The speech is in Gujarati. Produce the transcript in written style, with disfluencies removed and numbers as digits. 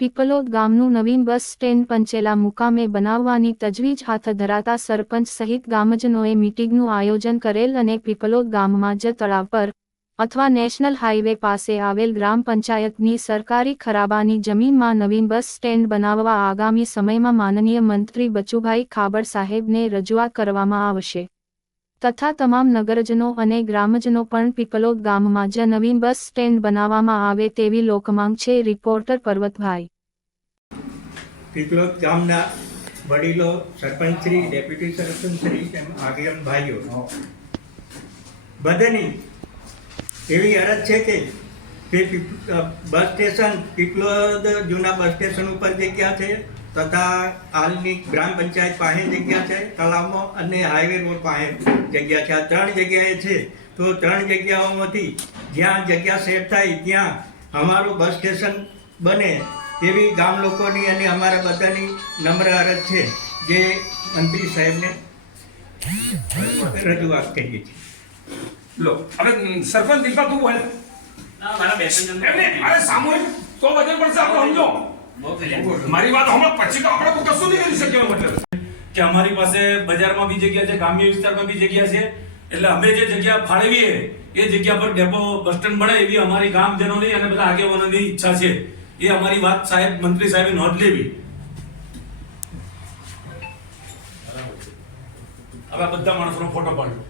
પીપલોદ ગામનું નવીન બસ સ્ટેન્ડ પંચેલા મુકામે બનાવવાની તજવીજ હાથ ધરાતા સરપંચ સહિત ગામજનોએ મીટિંગનું આયોજન કરેલ અને પીપલોદ ગામમાં જ તળાવ પર અથવા નેશનલ હાઈવે પાસે આવેલ ગ્રામ પંચાયતની સરકારી ખરાબાની જમીનમાં નવીન બસ સ્ટેન્ડ બનાવવા આગામી સમયમાં માનનીય મંત્રી બચુભાઈ ખાબડ સાહેબને રજૂઆત કરવામાં આવશે તથા તમામ નગરજનો અને ગ્રામજનો પણ પીપલોદ ગામમાં જ નવીન બસ સ્ટેન્ડ બનાવવામાં આવે તેવી લોકમાંગ છે। રિપોર્ટર પર્વતભાઈ। પીપલોદ ગામના વડીલો, સરપંચશ્રી, ડેપ્યુટી સરપંચશ્રી તેમ આગેવાન ભાઈઓ બધાની એવી અરજ છે કે બસ સ્ટેશન પીપલોદ જૂના બસ સ્ટેશન ઉપર જગ્યા છે તથા હાલની ગ્રામ પંચાયત પાસે જગ્યા છે, તળાવમાં અને હાઈવે રોડ પાસે જગ્યા છે। આ ત્રણ જગ્યાએ છે તો ત્રણ જગ્યાઓમાંથી જ્યાં જગ્યા સેટ થાય ત્યાં અમારું બસ સ્ટેશન બને એવી ગામ લોકોની અને અમારા બધાની નમ્ર અરજ છે જે મંત્રી સાહેબને રજૂઆત કરીએ છીએ। લો હવે સરપંચ દીપા તું બોલ ના મારા બેસન એમને અરે સામૂહિક તો બધે પડશે આપણે સમજો મારી વાત હમણાં પછી તો આપણે કોઈ કશું નહીં કરી શકીએ મતલબ કે અમારી પાસે બજારમાં બી જગ્યા છે, ગ્રામ્ય વિસ્તારમાં બી જગ્યા છે, એટલે અમે જે જગ્યા ફાળવીએ એ જગ્યા પર ડેપો બસ સ્ટેન્ડ બને એવી અમારી ગામજનોની અને બધા આગેવાનોની ઈચ્છા છે। એ અમારી વાત સાહેબ મંત્રી સાહેબે નોંધ લેવી। હવે બધા માણસોનો ફોટો પાડજો।